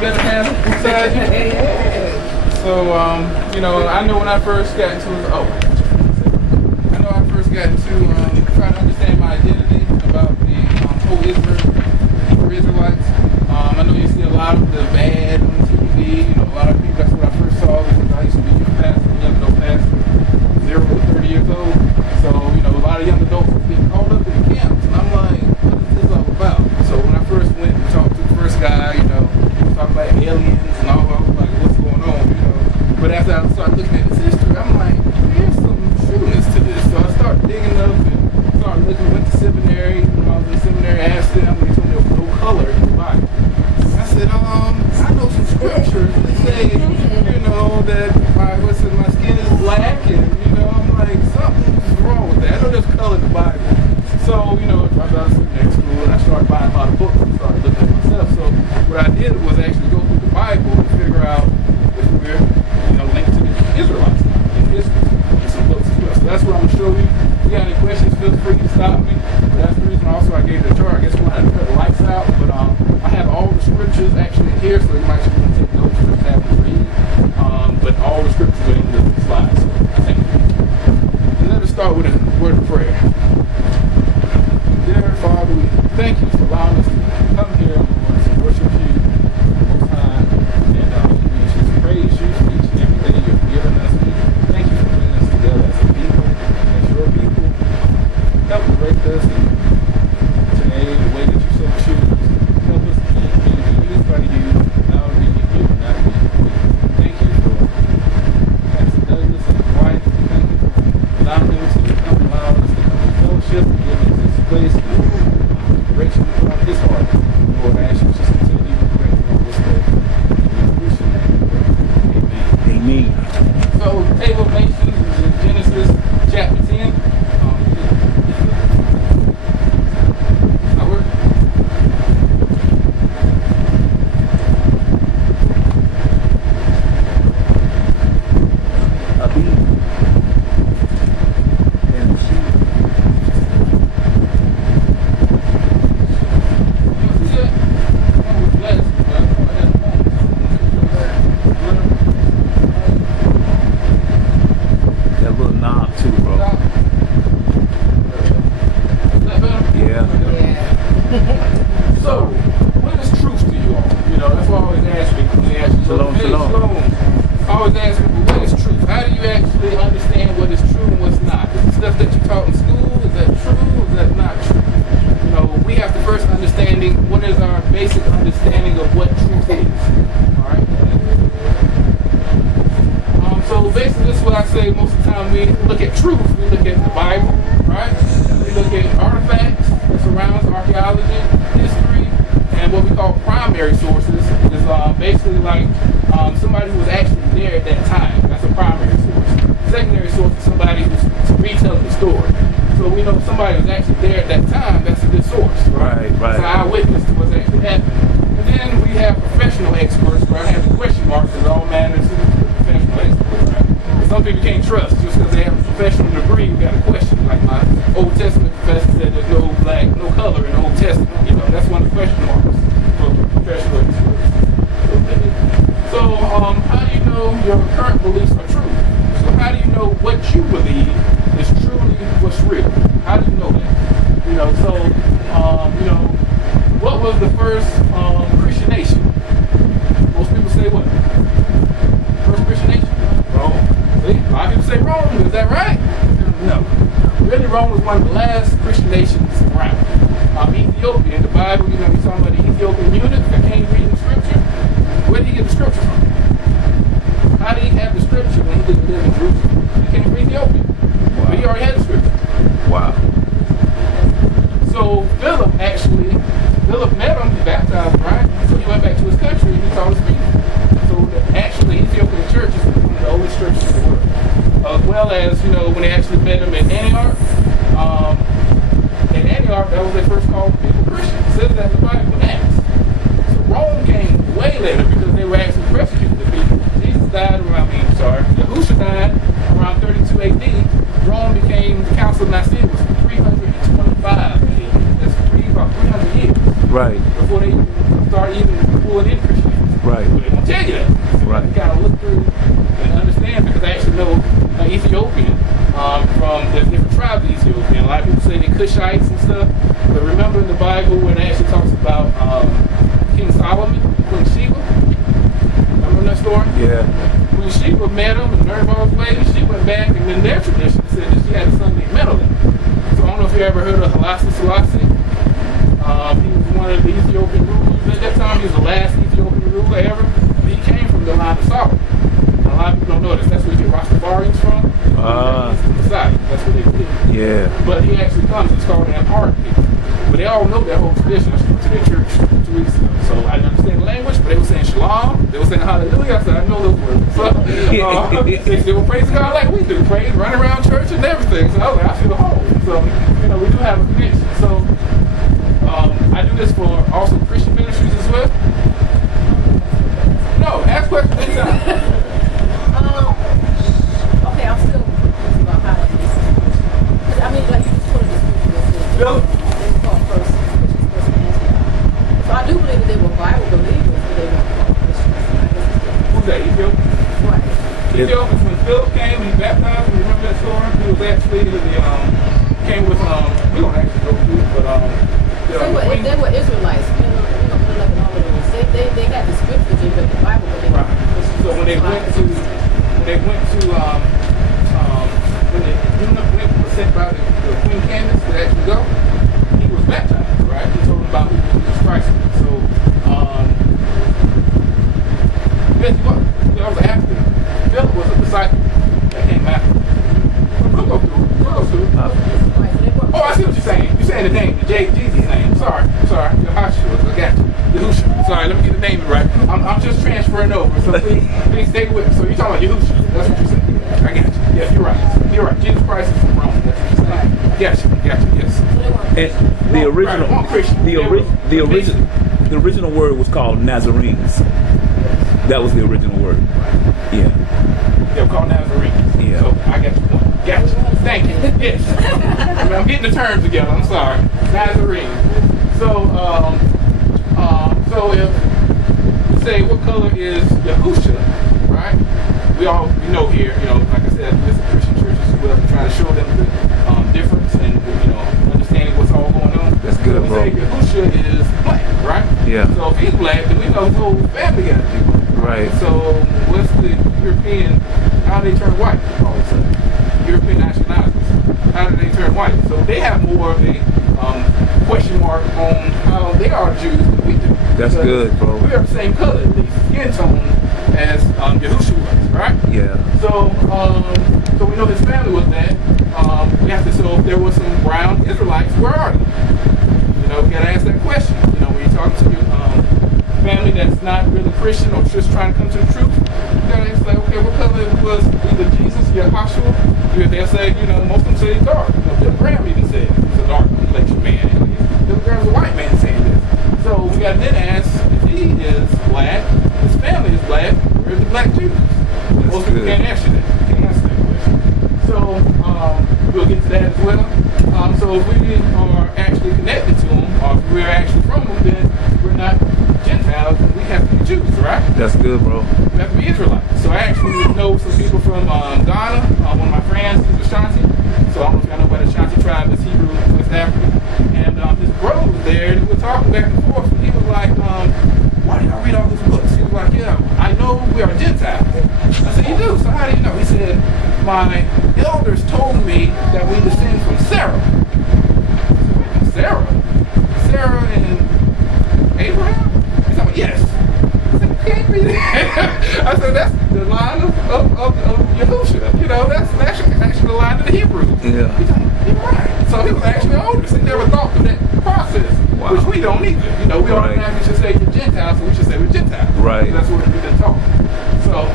better half beside you. So, you know, I know when I first got into I know I first got into trying to understand my identity about the whole Israelites. I know you see a lot of the bad on TV. You know, a lot of people. That's what I first saw. Because I used to be a pastor, young adult pastor, 0 to 30 years old. So, you know, a lot of young adults were getting called up in the camps, and I'm like, what is this all about? So when I first went and talked to the first guy, you know, he was talking about aliens and all. I was like, what's going on? You know. But after I started looking at his history, I'm like, there's some trueness to this. So I started digging up and started looking. Went to seminary. When I was in seminary, I asked them, and they told me there was no color in the Bible. I said, I know some scriptures that say, you know, that my skin is black, and, you know, I'm like, something's wrong with that. I know there's color in the Bible. So, you know, I was in next school, and I started buying a lot of books and started looking at myself. So what I did was actually go through the Bible and figure out if we're, you know, linked to the Israelites in history and some books as well. So that's what I'm going to show you. If you got any questions, feel free to stop me. That's the reason also I gave the chart. I guess we'll have to cut the lights out, but I have all the scriptures actually here, so you might just want to take notes or just have to read. But all the scriptures are in the slides, so thank you. And let us start with a word of prayer. Dear Father, we thank you for allowing us to come here, Lord, to worship you most high, and we just praise you for each and every day you've given us. We thank you for putting us together as a people, as your people. Help direct us today the way that you so choose. Help us to be used by you, now to be you, not be you. Thank you for Pastor Douglas and his wife. Thank you for allowing them to come and allow us to come to fellowship and give us this place and direction to put on his heart. Lord, I ask you just continue to direct him on this day. In Yeshur's name, amen. Amen. So, Table of Nations is in Genesis chapter 10. Well as, you know, when they actually met him in Antioch, they Right. But they won't tell you that. So right. You gotta look through and understand, because I actually know Ethiopian from the different tribes of Ethiopian. A lot of people say they're Cushites and stuff, but remember in the Bible when it actually talks about King Solomon, Queen Sheba? Remember that story? Yeah. When Sheba met him and learned about his ways, she went back, and in their tradition it said that she had a son named Menelik. So I don't know if you ever heard of Haile Selassie. He was one of the Ethiopian rulers at that time. He was the last Ethiopian ruler ever. But he came from the line of Solomon. And a lot of people don't know this. That's where you get Rastafarians from. That's where they believe. Yeah. But he actually comes, he's called an Archdale. But they all know that whole tradition. I went to their church 2 weeks ago. So I didn't understand the language, but they were saying shalom. They were saying hallelujah. I said, I know those words. So they were praising God like we do. Praise, run around church and everything. So I was like, I feel whole. So, we do have a connection. So I do this for also Christian ministries as well. No, ask questions anytime. Okay, I'm still confused about how that is. I mean, like you just told us this. They were called first Christians, first in Antioch. So I do believe that they were Bible believers, but they were called Christians. Who's that? Ethiopia? Right. Ethiopia, when Philip came and he baptized, you remember that story? He was actually came with, we don't actually go through it, but, they were Israelites, like and all of those. They got the scriptures, they read the Bible, but they were Christians. So when they went to, when they were sent by the Queen Candace to actually go, he was baptized, right? He told them about who Jesus Christ was. So, yes, he was. I was after Philip was a disciple that came after. We'll go through. Oh, I see what you're saying. You're saying the name, Jesus' name. Sorry. Yeshur, I got you. Yeshur. Sorry, let me get the name right. I'm just transferring over, so please stay with me. So you're talking about Yeshur. That's what you're saying. I got you. Yes, you're right. Jesus Christ is from Rome. That's what you're saying. Got you. Yes. And the original word was called Nazarenes. That was the original word. Yeah. They were called Nazarenes. Yeah. So I got your point. Got you. Thank you. Yes. I'm getting the terms together. I'm sorry. Nazarenes. So if you say what color is Yahusha, right? We know here, like I said, this is Christian churches as well, to try to show them the difference and understanding what's all going on. That's good, so bro. We say Yahusha is black, right? Yeah. So if he's black, then we know his whole family got to be black. Right. So what's the European? How do they turn white all of a sudden? European nationalities. How do they turn white? So they have more of a question mark on how they are Jews than we do. That's good, bro. We are the same color, at least skin tone, as Yahusha was, right? Yeah. So we know his family was that. We have to. So if there was some brown Israelites, where are they? We got to ask that question. When you're talking to your family that's not really Christian or just trying to come to the truth, you got to ask like, okay, what color was either Jesus, Yahusha? They'll say, most of them say he's dark. Bill Graham even said he's a dark complexion man. Bill Graham's a white man saying this. So we got to then ask if he is black, his family is black, where's the black Jews? Most people can't answer that. Can't answer that question. So we'll get to that as well. So if we are actually connected to them, or if we're actually from them, then we're not Gentiles, and we have to be Jews, right? That's good, bro. We have to be Israelites. So I actually know some people from Ghana. One of my friends is Ashanti. So I don't know if y'all know about the Ashanti tribe, it's Hebrew, West Africa. And his brother was there, and we were talking back and forth, and he was like, why do y'all read all these books? He was like, yeah, I know we are Gentiles. I said, you do? So how do you know? He said, my elders told me that we descend from Sarah. I said, Sarah and Abraham? He's like, yes. I said, can't be that. I said, that's the line of Yahusha. That's actually the line of the Hebrews. Yeah. He's like, you're right. So he was actually older. So he never thought through that process, which we don't either. We automatically should say you're Gentiles, so we should say we're Gentiles. Right. That's what we've been taught. So.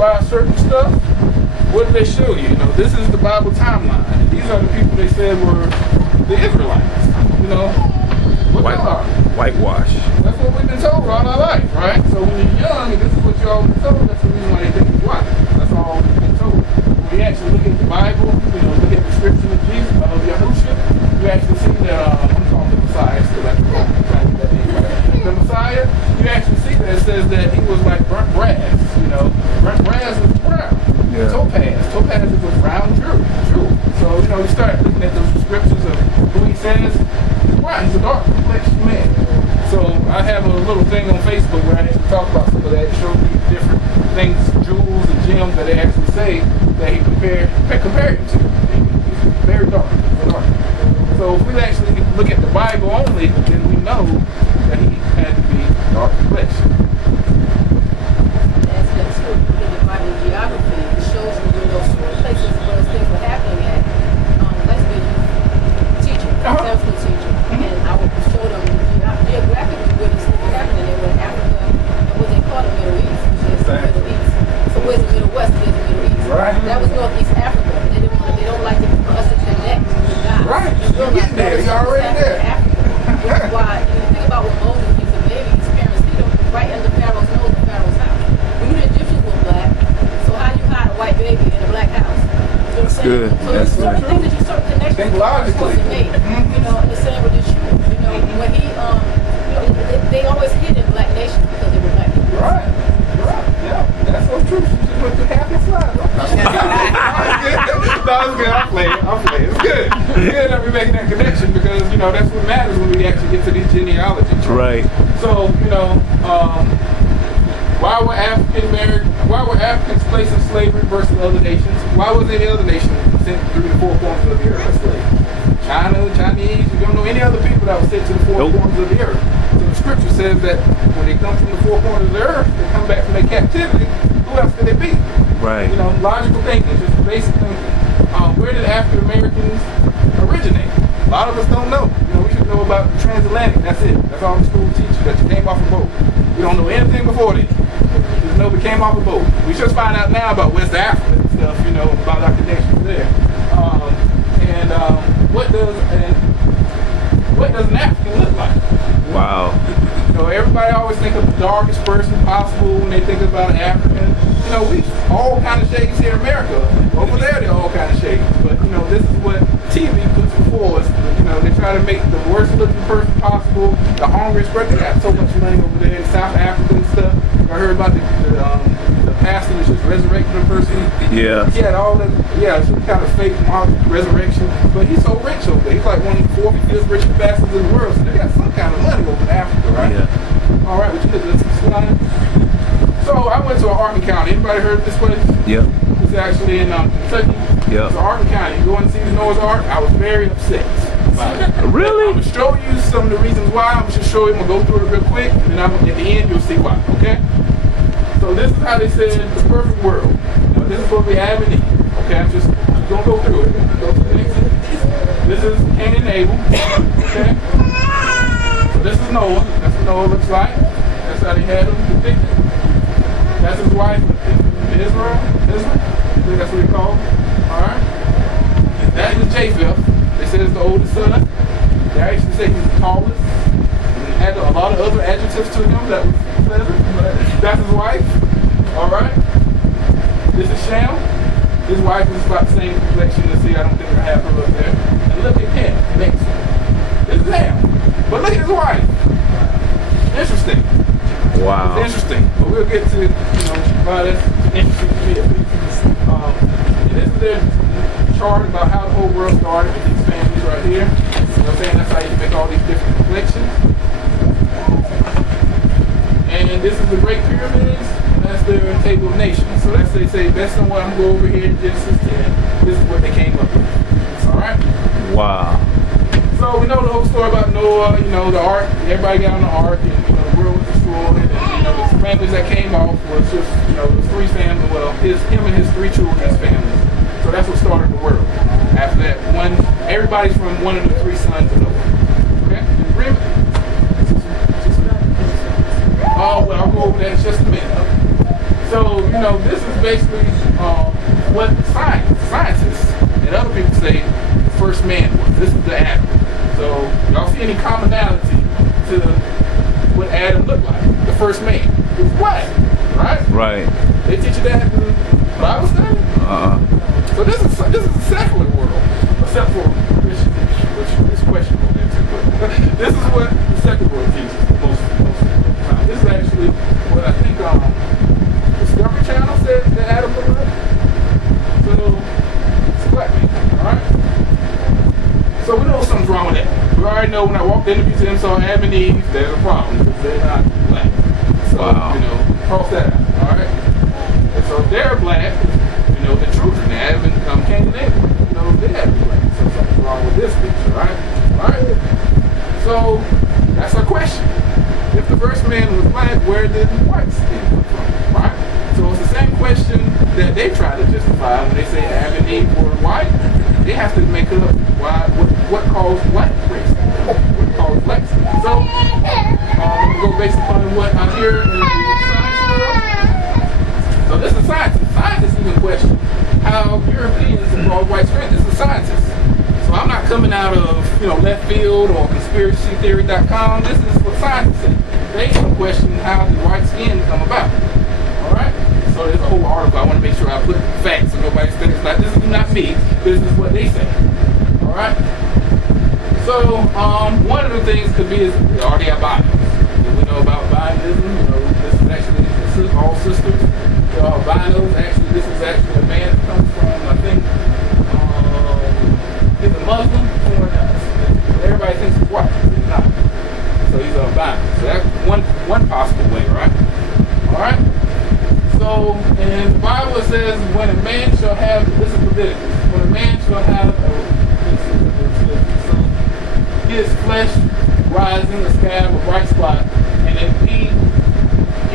by certain stuff, what did they show you? You know, this is the Bible timeline. These are the people they said were the Israelites. You know, what they are. Whitewash. That's what we've been told all our life, right? So when you're young and this is what you're all been told, that's the reason why you think it's white. That's all we've been told. When you actually look at the Bible, you know, look at the description of Jesus, of Yeshur, you actually see that, I'm calling the Messiah, still like the Messiah, you actually see that it says that he was like burnt brass, you know. Burnt brass is brown. Yeah. Topaz is a brown jewel. So, you know, you start looking at those descriptions of who he says, wow, he's a dark complexion man. So I have a little thing on Facebook where I actually talk about some of that and show you different things, jewels and gems that they actually say that he compare him to. He's very dark. So if we actually look at the Bible only, then we know that he had to be dark complexion. That's true. If you look at the Bible geography, it shows you where those places where those things were happening at. Let's be teacher, Sunday school teacher, and I would show them geographically where these things were happening. They were in Africa and what they call the Middle East, which is the Middle East. So where's the Middle West? There's the Middle East. Right. That was Northeast Africa. They don't like for us to connect with God. Right. You're getting there. You're already there. Which is why you think about when Moses was a baby, his parents hid him right under Pharaoh's nose in Pharaoh's house. We knew the Egyptians were black, so how do you hide a white baby in a black house? You know what I'm saying? Good. So there's certain things that you certain connections Think logically. to make. You know, and the same with Yeshur. You know, when he you know, they always hid in black nations because they were black people. Right. Yeah, that's so true. She just went through half the slide. No, it's good. I'm playing. It's good. It's good that we're making that connection because, you know, that's what matters when we actually get to these genealogies. Right. So, you know, why were Africans placed in slavery versus other nations? Why was any other nation sent through the four corners of the earth as slaves? China, Chinese, you don't know any other people that were sent to the four corners of the earth. So the scripture says that when they come from the four corners of the earth, they come back from their captivity, who else could they be? Right. You know, logical thinking, just basic thinking. Where did African Americans originate? A lot of us don't know. You know, we should know about the transatlantic. That's it. That's all the school teaches, that you came off a boat. We don't know anything before then. Just know we came off a boat. We should find out now about West Africa and stuff, you know, about our connections there. What does an African look like? Wow. You know, everybody always think of the darkest person possible when they think about an African. You know, we all kind of shades here in America. Over there, they're all kind of shades. But, you know, this is what TV puts before us. You know, they try to make the worst looking person possible, the hungriest person. They got so much money over there in South Africa and stuff. I heard about the pastor that just resurrected a person. Yeah. He had all that, some kind of fake resurrection. But he's so rich over there. He's like one of the 4 or 5 richest bastards in the world. So they got some kind of money over in Africa, right? Yeah. All right, would you look at this slide? So I went to Archdale County. Anybody heard of this place? Yep. It's actually in Kentucky. Yep. So Archdale County. You go and see the Noah's Ark. I was very upset about it. Really? I'm going to show you some of the reasons why. I'm just show you. I'm going to go through it real quick. And then at the end, you'll see why. Okay? So this is how they said the perfect world. Now, this is what we have in Eden. Okay? I'm just going to go through it. Go through the next one. This is Cain and Abel. Okay? So this is Noah. That's what Noah looks like. That's how they had him depicted. That's his wife, Israel. I think that's what they call him. Alright? That is Japheth. They said it's the oldest son. They actually say he's the tallest. And he had a lot of other adjectives to him that was pleasant. But that's his wife. Alright? This is Shem. His wife is about the same complexion as see. I don't think I have her up there. And look at Ham next. This is Ham. But look at his wife. Interesting. Wow. It's interesting, but we'll get to, why that's interesting to me at least. And this is their chart about how the whole world started with these families right here. You know what I'm saying? That's how you make all these different complexions. And this is the Great Pyramids, and that's their table of nations. So that's they say, based on what I'm going to go over here in Genesis 10, this is what they came up with. Alright? Wow. So we know the whole story about Noah, the ark. Everybody got on the ark, and the world was destroyed. And the families that came off was just, the 3 families. Well, him and his 3 children's families. So that's what started the world. After that, everybody's from one of the 3 sons of Noah. Okay, in agreement? Well, I'll go over that in just a minute. So this is basically what scientists and other people say the first man was. This is the Adam. So y'all see any commonality to what Adam looked like? The first man. He was black, right? Right. They teach you that in Bible study? So this is a secular world, except for Christian, which is questionable there too. But this is what the secular world teaches most of the time. This is actually what I think Discovery Channel said that Adam looked like. So it's a black man, all right? So we know something's wrong with that. We already know when I walked in the museum and saw Adam and Eve, there's a problem because they're not black. So, cross that out, all right? And so if they're black, the children, Adam and Cain and Abel, they had to be black. So something's wrong with this picture, right? All right? So that's our question. If the first man was black, where did white skin come from, right? So it's the same question that they try to justify when they say Adam and Eve were white. They have to make up what caused black race, what caused black skin. So I'm going to go based upon what I hear in the science world. So this is scientists. Scientists even question how Europeans brought white skin. This is scientists. So I'm not coming out of left field or conspiracytheory.com. This is what scientists say. They even question how did white skin come about. All right. So there's a whole article. I want to make sure I put facts so nobody thinks this is not me. This is what they say. All right. So one of the things could be is we already have Bibles. We know about Bionism. This is actually all sisters. Binos. Actually, this is actually a man that comes from, I think, he's a Muslim. Everybody thinks he's white. He's not. So he's a Bino. So that's one possible way, right? All right. So in the Bible it says, when a man shall have, this is Leviticus, when a man shall have his flesh rising, a scab, a bright spot, and it be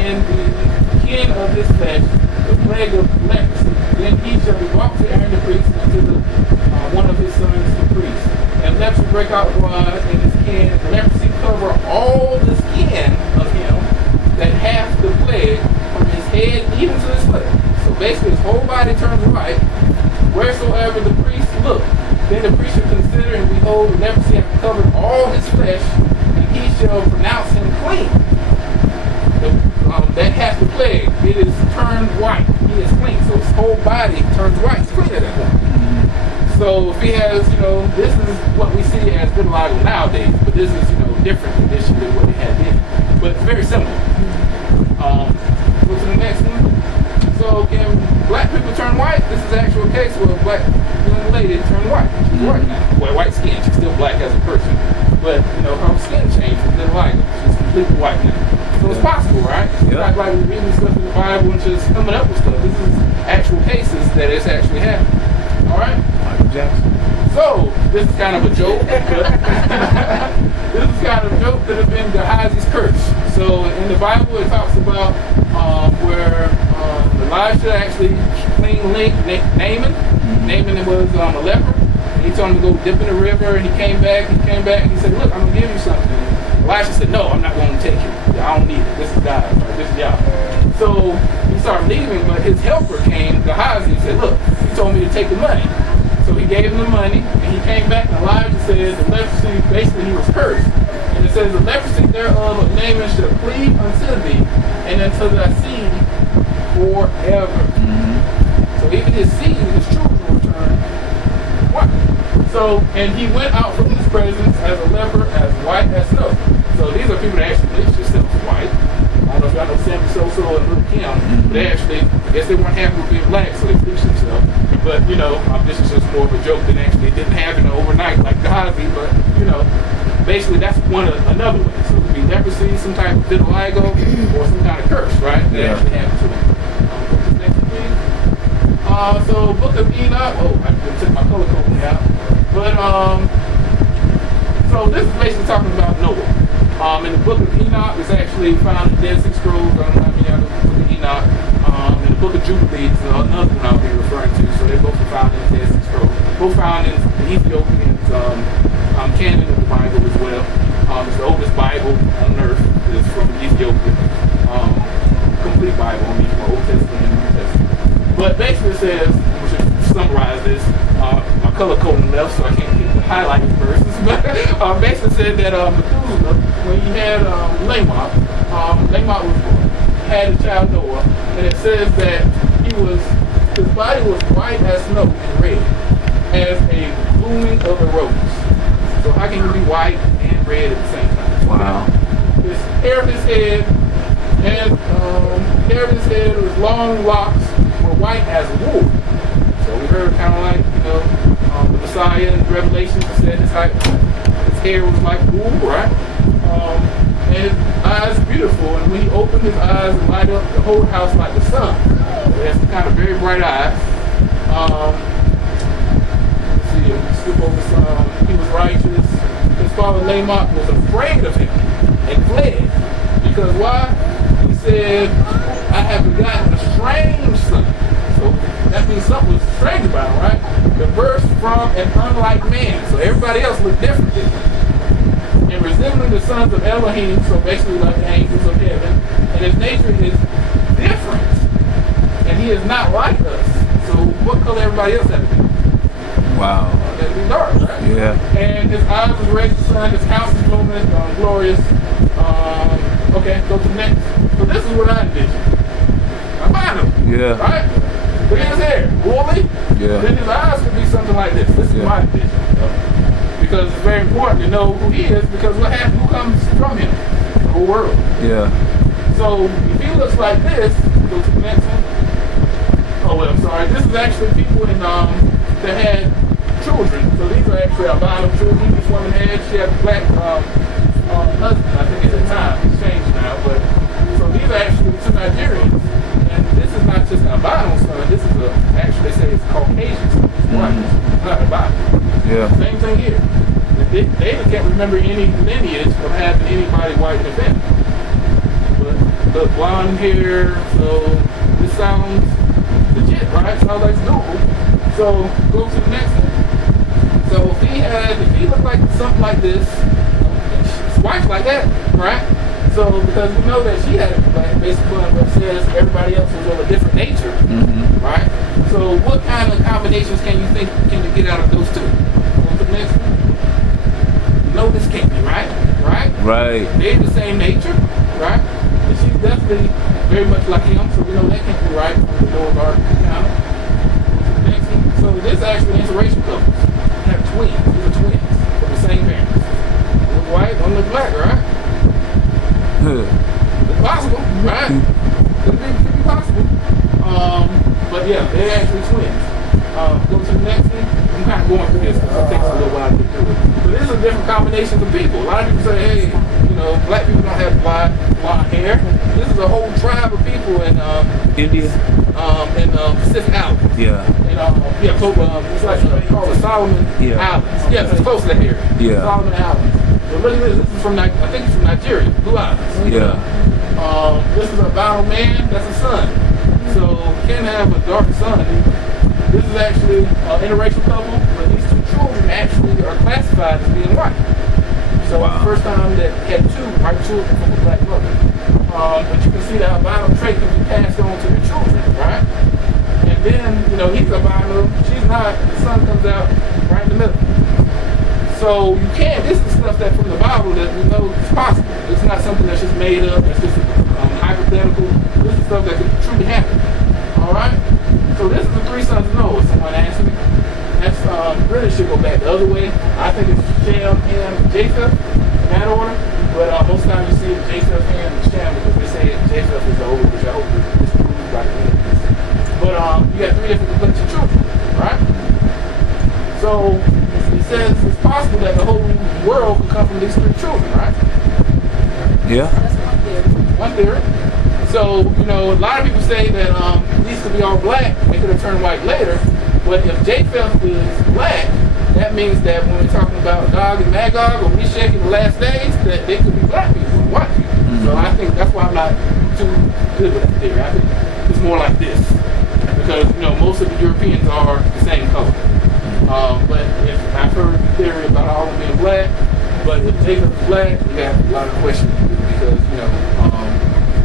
in the skin of his flesh, the plague of leprosy, then he shall be brought to Aaron the priest and to one of his sons the priest. And leprosy break out blood in his skin, leprosy cover all the skin of him that hath the plague from his head even to his foot. So basically his whole body turns white, wheresoever the priest look. Then the priest shall consider, and behold, the leprosy hath covered all his flesh, and he shall pronounce him clean. That hath the plague, it is turned white. He is clean. So his whole body turns white. It's clean at that point. So if he has, this is what we see as vitiligo nowadays, but this is, different condition than what he had then. But it's very similar. Go to the next one. So can black people turn white? This is the actual case where a black young lady turned white. She's white now. Well, white skin. She's still black as a person. But, her skin changed from vitiligo. She's completely white now. So it's possible, right? It's not like we're reading stuff in the Bible and just coming up with stuff. This is actual cases that it's actually happening. All right? Michael Jackson. So, this is kind of a joke. This is kind of a joke that has been Gehazi's curse. So, in the Bible, it talks about where Elijah actually cleaned Naaman. Naaman was a leper. He told him to go dip in the river, and he came back, and he said, look, I'm going to give you something. Elijah said, no, I'm not going to take it. I don't need it. This is God. Right? This is y'all. So he started leaving, but his helper came, Gehazi, and said, look, he told me to take the money. So he gave him the money, and he came back, and Elijah said, the leprosy, basically he was cursed. And it says, the leprosy thereof of Naaman shall cleave unto thee, and unto thy seed forever. So even his seed, his children will turn white. So, and he went out from his presence as a leper, as white as snow. So these are people that actually bleach themselves white. I don't know if y'all know Sammy Soso and Little Kim. They actually, I guess they weren't happy with being black, so they bleached themselves. But, this is just more of a joke than actually it didn't happen overnight like Gehazi. But, basically that's another way. So it could be leprosy, some type of vitiligo, or some kind of curse, right? That actually happened to them. Next please. So Book of Enoch. Oh, I took my color coding out. But, so this is basically talking about Noah. In the Book of Enoch, it's actually found in the Dead Sea Scrolls. I don't know how many of the Book of Enoch. In the Book of Jubilees, another one I'll be referring to. So they both are found in the Dead Sea Scrolls. Both found in the Ethiopian canon of the Bible as well. It's the oldest Bible on earth. It's from Ethiopia. Complete Bible, from Old Testament and New Testament. left, so I can't get the highlighted verses. But basically said that Methuselah, when he had Lamech, had a child Noah, and it says that his body was white as snow and red, as a blooming of a rose. So how can you be white and red at the same time? Wow. His hair of his head his long locks were white as wool. So we heard kind of like, the Messiah in Revelation said his hair was like wool, right? And his eyes beautiful, and when he opened his eyes and light up the whole house like the sun. So he has kind of very bright eyes. Let's see, skip over some. He was righteous. His father Lamech was afraid of him and fled. Because why? He said, I have begotten a strange son. So that means something was strange about him, right? Diverse from an unlike man. So everybody else looked different. And resembling the sons of Elohim, so basically like the angels of heaven, and his nature is different. And he is not like us. So what color everybody else had to be? Wow. That'd be dark, right? Yeah. And his eyes was red as the sun, his house is luminous, glorious. Okay, go to the next. So this is what I envision. Albino. Yeah. Right? Look at his hair. Woolly. Yeah. Then his eyes could be something like this. This is my envision. Because it's very important to know who he is, because what happens, who comes from him? The whole world. Yeah. So if he looks like this, go to the next one. Oh, well, I'm sorry. This is actually people that had children. So these are actually albino children. This woman had, she had a black husband, I think at the time. It's changed now. But so these are actually two Nigerians. And this is not just an albino son. This is actually, they say it's Caucasian son. It's white. It's not albino. Yeah. Same thing here. David can't remember any lineage of having anybody white in the family. But the blonde hair, so this sounds legit, right? Sounds like it's doable. So go to the next one. So if he looked like something like this, his wife's like that, right? So because we know that she had like basically what says everybody else was of a different nature, right? So what kind of combinations can you get out of those two? Go to the next one. No, this can't be right, right? Right. They're the same nature, right? And she's definitely very much like him, so we know that can't be right from the Noah's Ark account. Next one. So this actually interracial couples. They have twins. These are twins from the same parents. One look white, one look black, right? It's possible, right? Could be possible. But yeah, they're actually twins. Go to the next one. I'm kind of going through this because it takes a little while to get through it. But this is a different combination of people. A lot of people say, hey, black people don't have blonde hair. This is a whole tribe of people in India. In Pacific Islands. Yeah. It's like called the Solomon Islands. Yes, it's close to that area. Yeah. Solomon Islands. So look at this. This is from I think it's from Nigeria, Blue Islands. Yeah. This is a albino man. That's a son. So you can't have a dark son. This is actually an interracial couple, but these two children actually are classified as being white. So it's the first time that we had two white children from a black mother. But you can see the albino trait can be passed on to the children, right? And then, he's albino, she's not, the sun comes out right in the middle. So you can't, this is stuff that from the Bible that we know is possible. It's not something that's just made up, that's just hypothetical. This is stuff that could truly happen. Alright? So this is the three sons of Noah, someone asked me. That's really should go back the other way. I think it's Shem, Ham, and Japheth in that order. But most times you see it Japheth, Ham, and Shem because they say Japheth is the older, which I hope is proved by the end. But you got three different complexion children, right? So it says it's possible that the whole world could come from these three children, right? Yeah. That's One theory. So, a lot of people say that these could be all black, they could have turned white later. But if Japheth is black, that means that when we're talking about Gog and Magog or Meshach in the last days, that they could be black people and white people. So I think that's why I'm not too good with that theory. I think it's more like this. Because, most of the Europeans are the same color. But if I've heard the theory about all of them being black, but if Japheth is black, you got a lot of questions. Because,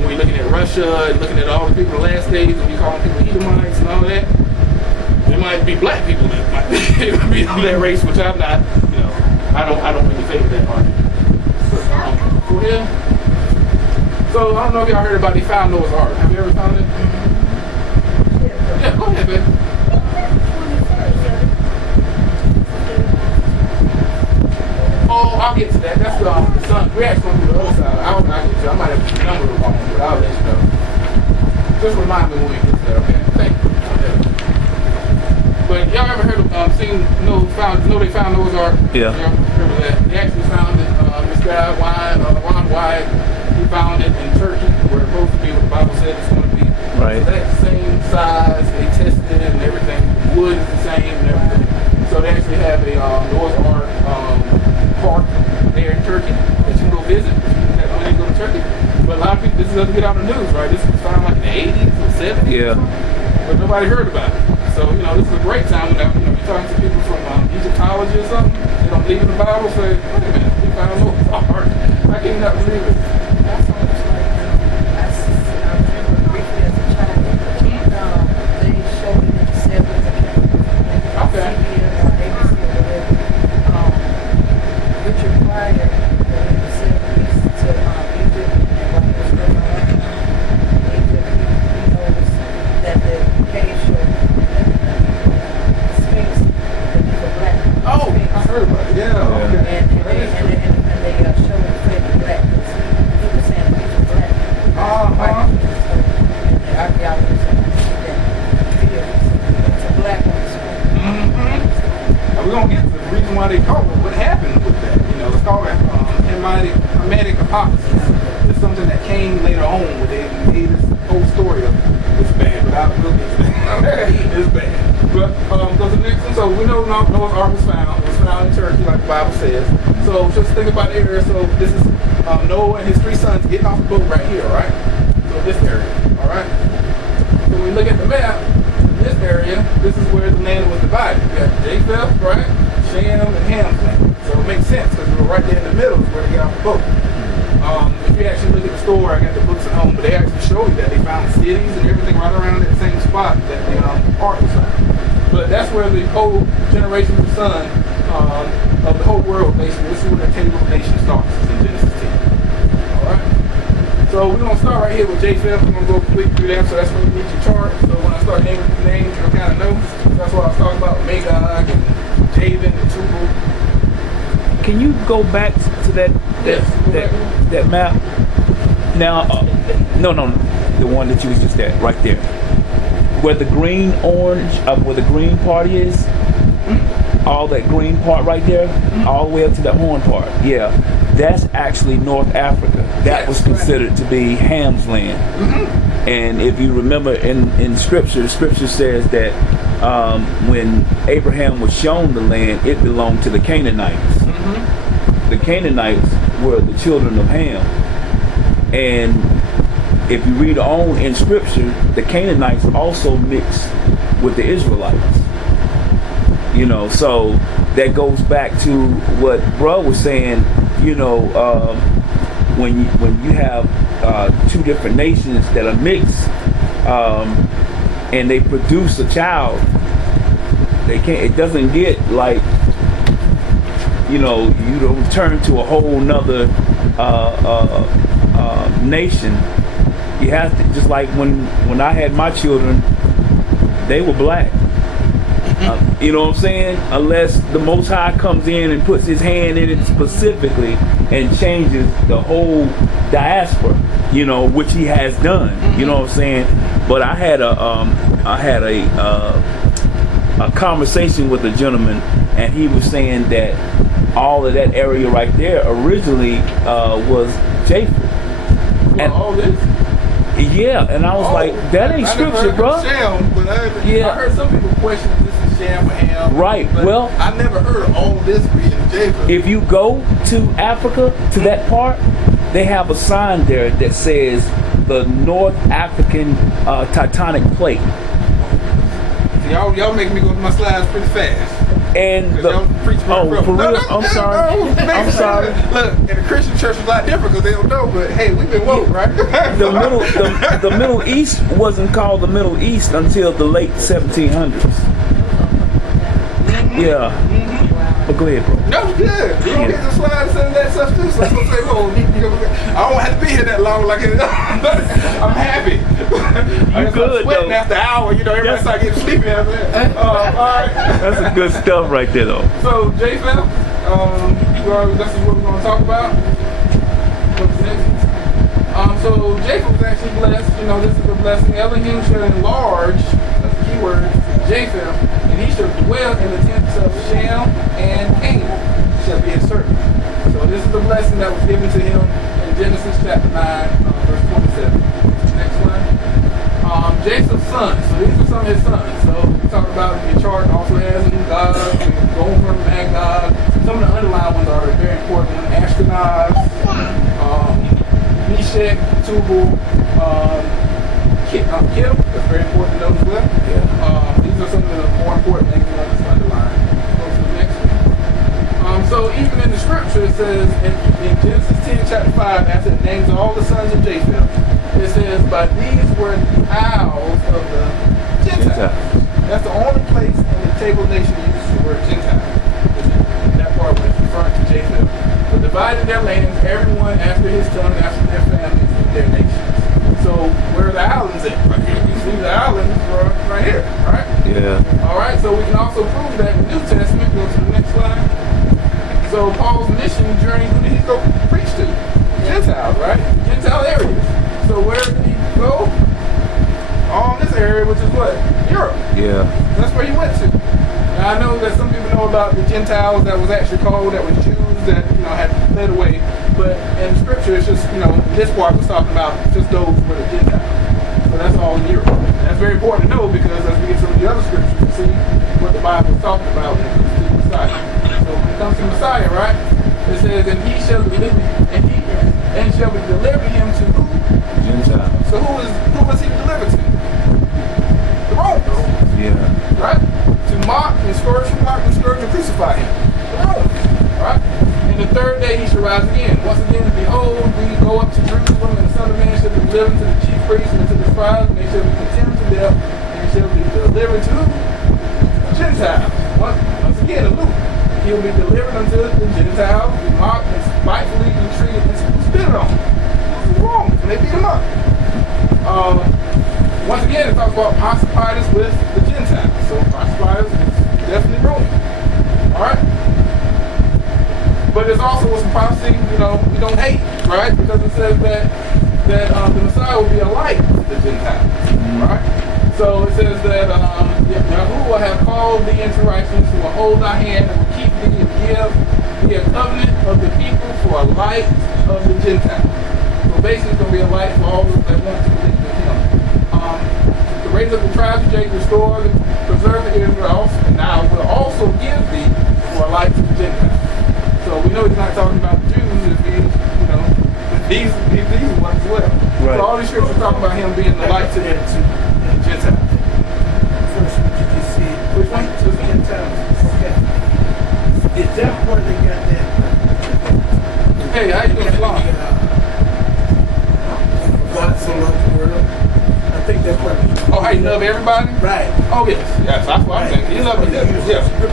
when we're looking at Russia and looking at all the people in the last days, and we calling people Edomites and all that, them might be black people that might be of that race, which I'm not. You know, I don't really favor that argument. Cool, yeah. So I don't know if y'all heard about they found Noah's Ark. Have you ever found it? Yeah, go ahead, babe. Oh, I'll get to that. That's the sun. We're actually going to do the other side. I'll get you. I might have a number of them, but I'll let you know. Just remind me when we get to that, okay? Thank you. Yeah. But y'all ever heard of, they found Noah's Ark? Yeah. Y'all heard of that? They actually found it, this guy, Ron Wyatt, he found it in Turkey, where it's supposed to be what the Bible said it's going to be. Right. So that's the same size, they tested it and everything. The wood is the same and everything. So they actually have a Noah's Ark park there in Turkey that you can go visit when you go to Turkey. But a lot of people, this doesn't get on the news, right? This was found like in the 80s or 70s. Yeah. But nobody heard about it. So, you know, this is a great time when you're talking to people from Egyptology or something. They don't believe in the Bible, say, wait a minute, we found Noah's Ark. I cannot believe it. That's almost like, I remember briefly as a child, they showed it in the 70s, I can't remember, Okay. CBS or ABC or whatever. Richard Pryor, in the 70s to Egypt, and while he was still around Egypt, he noticed that the cave showed Sphinx, that these are black. Oh, I heard about it. Yeah, okay. And they showed Fred black, because he was saying that these were black. Uh-huh. And the archaeologists see that video, it's a black one. Now we're going to get to the reason why they call it, what happened with that. You know, it's called a Hermetic hypothesis. It's something that came later on where they made this whole story of it's bad, but I will get to that. It's bad. But go to the next one. So we know Noah's Ark was found. It was found in Turkey, like the Bible says. So just think about the area. So this is Noah and his 3 sons getting off the boat right here, right? So this area, all right? So when we look at the map, this area, this is where the land was divided. You got Japheth, right? Shem and Ham's land. So it makes sense because we were right there in the middle is where they got off the boat. If you actually look at the store, I got the books at home, but they actually show you that they found cities and everything right around that same spot that the ark was found. But that's where the whole generation of the son of the whole world, basically, this is where the table of nations starts, is in Genesis 10. Alright? So we're going to start right here with Japheth. We're going to go quick through that, so that's when you need your chart. So when I start naming these names, you'll kind of know. So that's what I was talking about, Magog and Javan and Tubal. Can you go back to that map? Now, no, the one that you was just at, right there, where the green where the green part is, all that green part right there, all the way up to the horn part. Yeah, that's actually North Africa. That was considered to be Ham's land. And if you remember in Scripture says that when Abraham was shown the land, it belonged to the Canaanites. The Canaanites were the children of Ham. And if you read on in Scripture, the Canaanites also mixed with the Israelites. You know, so that goes back to what Bro was saying. You know, when you have 2 different nations that are mixed, and they produce a child, it doesn't get like, you know, you don't turn to a whole nother nation. You have to, just like when I had my children, they were black. You know what I'm saying? Unless the Most High comes in and puts his hand in it specifically and changes the whole diaspora, you know, which he has done. You know what I'm saying? But I had a conversation with a gentleman, and he was saying that all of that area right there originally was Japheth. And all this? Yeah, and I was like, that ain't Scripture, bro. Shem, but I heard some people question if this is Shem or Ham. Right. Well, I never heard of all this being Japheth. If you go to Africa, to that part, they have a sign there that says the North African Tectonic Plate. See, y'all making me go to my slides pretty fast. And for real? I'm sorry. I'm sorry. Look, and the Christian church is a lot different because they don't know. But hey, we've been woke, right? The Middle East wasn't called the Middle East until the late 1700s. Yeah. But go ahead, bro. That was good. You don't get to slide and some of that stuff too. So I'm gonna say, well, I don't have to be here that long. Like I'm happy. You good sweating though. after an hour. You know, everybody start getting sleepy after that. All right. That's some good stuff right there, though. So J-Fam, this is what we're gonna talk about. What's next? So Jacob was actually blessed. You know, this is a blessing. Elohim shall enlarge. That's the key word. Japheth, and he shall dwell in the tents of Shem and Canaan, shall be his servant. So this is the blessing that was given to him in Genesis chapter 9, verse 27. Next one. Jacob's sons. So these are some of his sons. So we talked about the chart also has Gog, Gomer, Magog. Some of the underlying ones are very important. Ashkenaz, Meshach, Tubal, Kim, that's very important to know as well. Yeah. These are some of the more important things that just underline. Go to the next one. So even in the scripture it says in Genesis 10 chapter 5, after it names all the sons of Japheth, it says, but these were the isles of the Gentiles. That's the only place in the table of nations uses the word Gentile. That part was referring to Japheth. But divided their lands, everyone after his tongue, after their families, and their nations. So where are the islands at? Right here. You see the islands right here, right? Yeah. All right, so we can also prove that in the New Testament. Go to the next slide. So Paul's mission journey, who did he go preach to? Gentiles, right? Gentile areas. So where did he go? All in this area, which is what? Europe. Yeah. That's where he went to. Now I know that some people know about the Gentiles that was actually called, that was Jews that, you know, had fled away. But in scripture, it's just, you know, this part was talking about just those who were the Gentiles. So that's all in Europe. And that's very important to know because as we get some of the other scriptures, you see what the Bible is talking about when it comes to Messiah. So when it comes to Messiah, right? It says, and he shall deliver, and shall be delivered him to who? Gentile. So who was he delivered to? The Romans. Yeah. Right? To mock and scourge and crucify him. The Romans. Right? And the third day he shall rise again. Once again, behold, we go up to Jerusalem, and the Son of Man shall be delivered to the chief priests and to the scribes, and they shall be condemned to death, and he shall be delivered to Gentiles. Once again, a Luke. He will be delivered unto the Gentiles, be mocked and spitefully entreated and spitted on. This is wrong when they beat him up. Once again, it talks about Pontius Pilate with the Gentiles. So Pontius Pilate is definitely Roman. Alright? But there's also some prophecy, you know, we don't hate, right? Because it says that the Messiah will be a light to the Gentiles. Right? So it says that Yahuwah will have called thee into righteousness, who will hold thy hand and will keep thee and give thee a covenant of the people for a light of the Gentiles. So basically it's going to be a light for all those that want to believe in him. To raise up the tribes of Jacob, restore and preserve the Israel, and now will also give thee for a light to the Gentiles. So we know he's not talking about the Jews, if he, you know, these ones as well. Right. So all these scriptures talk about him being the light to the Gentiles. First one you just said. Which one? To the Gentiles. Okay. Is that where they got that? Hey, how you doing, Flan? God so loved the world. I think that's what. Oh, how you love everybody? Right. Oh, yes. Yes, that's what I'm saying. He loved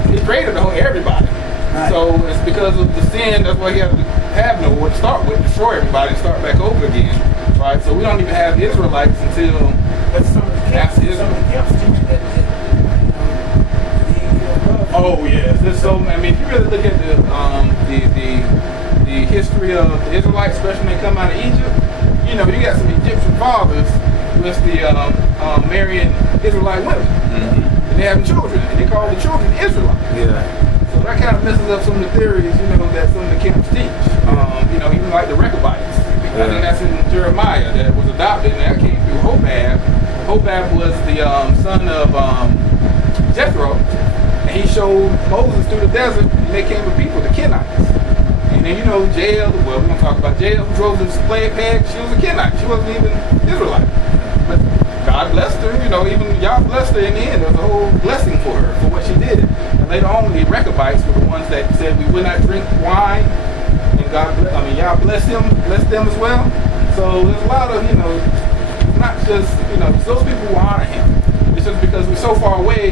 He created everybody. Right. So it's because of the sin, that's why he had to have no one to start with, destroy everybody and start back over again. Right? So we don't even have Israelites until But some of the camps teach that oh yes, there's so. I mean, if you really look at the history of the Israelites, especially when they come out of Egypt, you know, you got some Egyptian fathers with the marrying Israelite women, and they having children, and they call the children Israelites. Yeah. So that kind of messes up some of the theories, you know, that some of the camps teach. You know, even like the Rechabites. I think that's in Jeremiah that was adopted, and that came through Hobab. Hobab was the son of Jethro, and he showed Moses through the desert, and they came with people, the Kenites. And then, you know, Jael, well, we're going to talk about Jael, who drove the slave peg. She was a Kenite. She wasn't even Israelite. But God blessed her, you know, even Yah blessed her in the end. There was a whole blessing for her, for what she did. And later on, the Rechabites were the ones that said we would not drink wine. And Yah blessed them as well. So there's a lot of, you know, not just, you know, those people who honor him. It's just because we're so far away,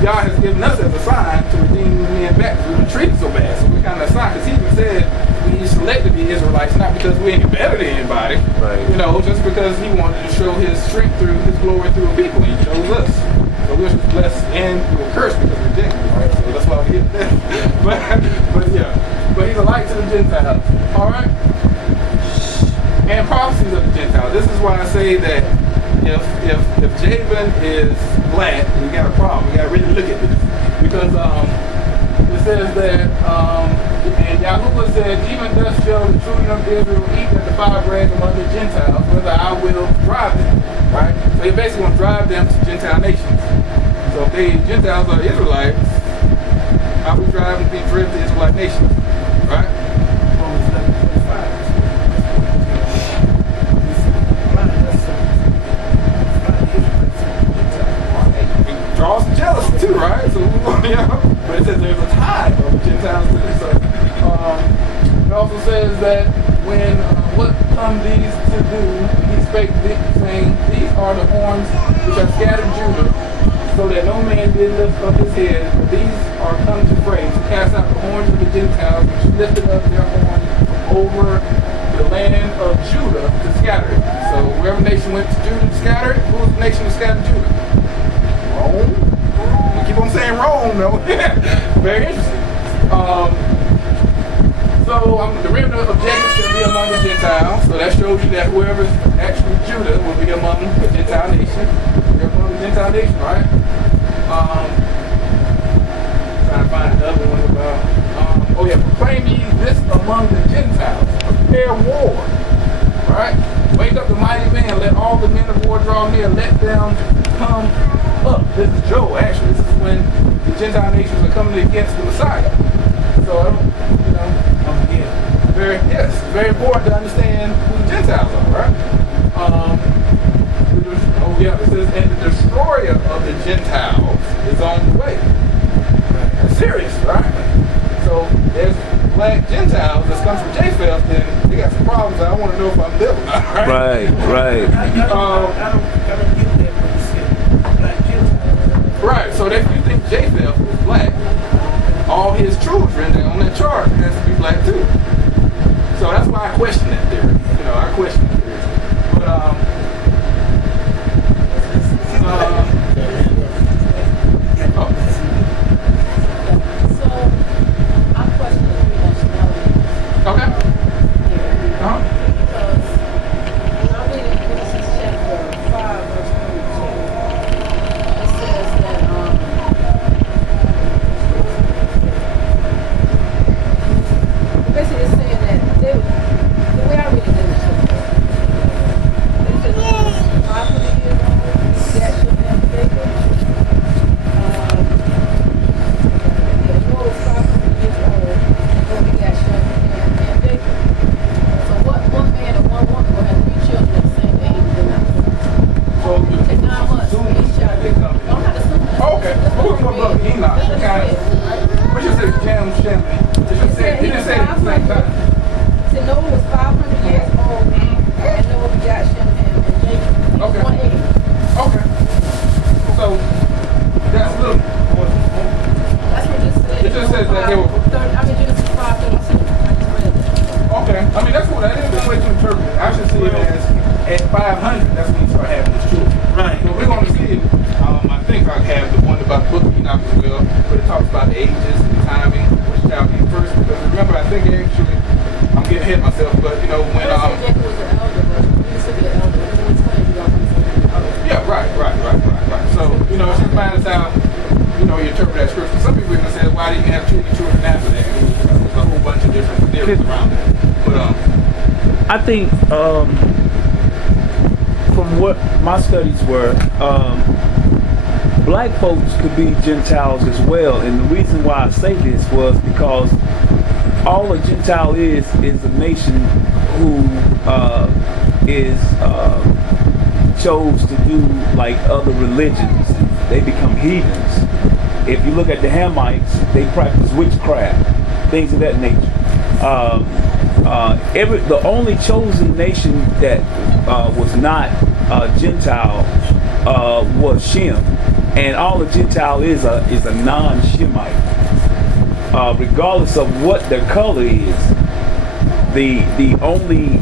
God has given us as a sign to redeem men back because we've been treated so bad. So we're kind of a sign, because he even said we select to be Israelites, not because we're any better than anybody, Right. you know, just because he wanted to show his strength through his glory through a people, and he chose us. So we're just blessed and we were cursed because we're Gentiles, right? So that's why we get that. but he's a light to the Gentiles. All right? And prophecies of the Gentiles. This is why I say that if Jabin is black, we got a problem. We got to really look at this. Because it says that, and Yahuwah said, even thus shall the children of Israel eat at the fire bread among the Gentiles, whether I will drive them. Right? So you're basically going to drive them to Gentile nations. So if they Gentiles are Israelites, how we drive them to be driven to Israelite nations? Right? Romans 11:25. It draws some jealousy too, right? So, but it says there's a tide of the Gentiles too. So, it also says that when what come these to do, he spake saying, these are the horns which are scattered Judah, so that no man did lift up his head. But these are come to pray, to cast out the horns of the Gentiles, which lifted up their horn over the land of Judah to scatter it. So wherever nation went to Judah to scatter it, who was the nation that scattered Judah? Rome. We keep on saying Rome, though. Very interesting. So the remnant of Jacob shall be among the Gentiles. So that shows you that whoever's actually Judah will be among the Gentile nation. They're among the Gentile nation, right? Trying to find another one about. Proclaim ye this among the Gentiles. Prepare war. Right? Wake up the mighty men. Let all the men of war draw near. Let them come up. This is Joel, actually. This is when the Gentile nations are coming against the Messiah. So, very important to understand who the Gentiles are, right? It says, and the destroyer of the Gentiles is on the way. That's serious, right? So, there's black Gentiles that comes from Japheth, then they got some problems. I want to know if I'm there or not, right? Right. I don't get that when you say black Gentiles. Right, so if you think Japheth was black, all his children that on that chart has to be black too. So that's why I question that theory. I question that theory. But So, I'm questioning the nationality. okay. Because I'm reading Genesis chapter 5, verse 32. It says that, basically it's saying that they, the way I read it, they were so it says 500 years old, that should have Jacob. Noah was 500 years old when he got Shem and Jacob. So one man and one woman will have 3 children at the same age. So In 9 months, each child. Don't have to assume that. okay. Who's my brother? Enoch. What you say, Shem? He didn't say it at the same time. So Noah was 500 years old, and Noah begot Shem and Jacob. Okay. One age. Okay. So that's little. That's what it says. It just says that they were. Genesis 5:32. I just read that. Okay. I mean, that's cool. That isn't the way to interpret it. I should see it as at 500. That's when you start having this children. Right. So we're going to see it. I think I have the one about the book of Enoch as well, but it talks about the ages and the timing, which child came first. Because remember, I think actually, I'm getting ahead of myself, but when Jacob was the elder, but you said the elder. It's funny you don't understand. yeah, right. So it's just finding out, you interpret that scripture. Some people even say, why do you have too many children after that? There's a whole bunch of different theories around that. But I think from what my studies were, black folks could be Gentiles as well. And the reason why I say this was because all a Gentile is a nation who chose to do like other religions. They become heathens. If you look at the Hamites, they practice witchcraft, things of that nature. The only chosen nation that was not Gentile was Shem, and all a Gentile is a non-Shemite, regardless of what their color is. The only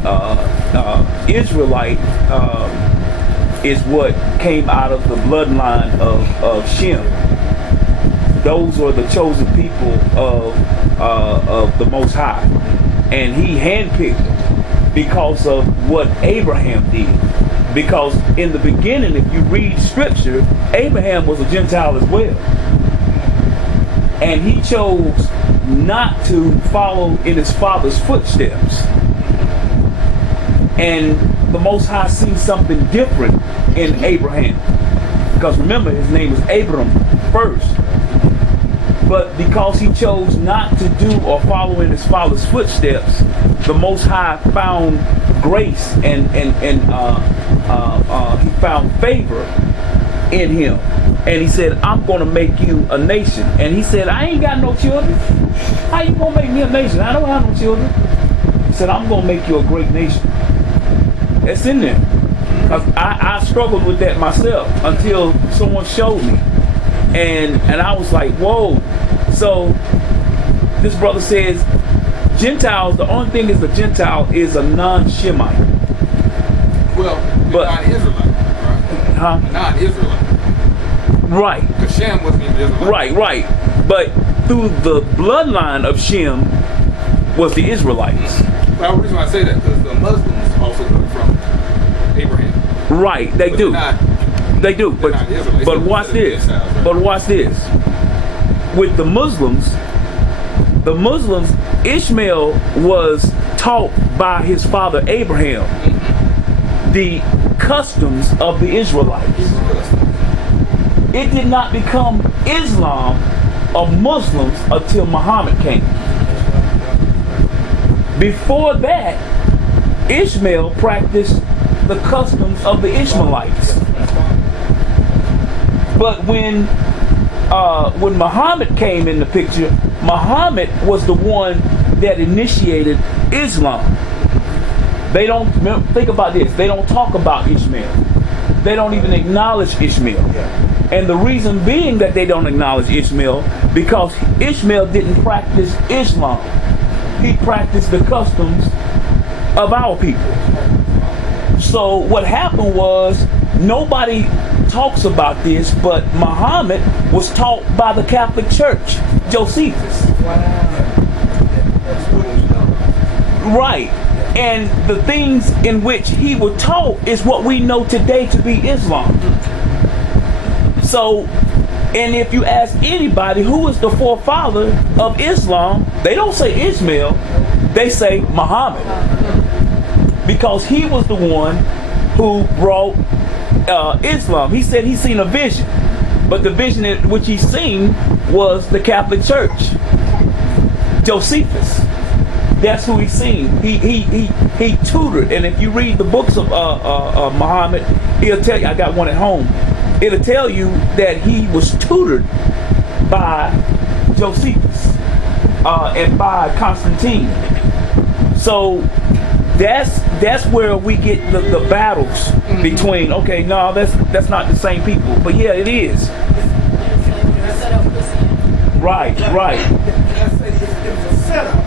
Israelite is what came out of the bloodline of Shem. Those are the chosen people of the Most High, and He handpicked them because of what Abraham did. Because in the beginning, if you read Scripture, Abraham was a Gentile as well, and he chose not to follow in his father's footsteps. And the Most High sees something different in Abraham, because remember, his name was Abram first. But because he chose not to do or follow in his father's footsteps, the Most High found grace and he found favor in him. And he said, I'm going to make you a nation. And he said, I ain't got no children. How you going to make me a nation? I don't have no children. He said, I'm going to make you a great nation. That's in there. I struggled with that myself until someone showed me. And I was like, whoa. So this brother says, Gentiles, the only thing is the Gentile is a non-Shemite. Well, but non-Israelite, right? Huh? Non-Israelite. Right. Because Shem wasn't even Israelite. Right. But through the bloodline of Shem was the Israelites. Well, the reason why I say that, because the Muslims also come from Abraham. Right, they do. They do. But watch this. Right? But watch this. With the Muslims, Ishmael was taught by his father Abraham the customs of the Israelites. It did not become Islam or Muslims until Muhammad came. Before that, Ishmael practiced the customs of the Ishmaelites. But when Muhammad came in the picture, Muhammad was the one that initiated Islam. They don't think about this. They don't talk about Ishmael. They don't even acknowledge Ishmael. And the reason being that they don't acknowledge Ishmael, because Ishmael didn't practice Islam. He practiced the customs of our people. So what happened was, nobody talks about this, but Muhammad was taught by the Catholic Church, Josephus. Right. And the things in which he was taught is what we know today to be Islam. So, and if you ask anybody who is the forefather of Islam, they don't say Ishmael, they say Muhammad. Because he was the one who brought Islam. He said he's seen a vision, but the vision which he's seen was the Catholic Church, Josephus. That's who he's seen. He tutored, and if you read the books of Muhammad, he'll tell you. I got one at home. It'll tell you that he was tutored by Josephus and by Constantine. So that's where we get the battles between. Okay, no, that's not the same people, but yeah, it is. Right. It was a setup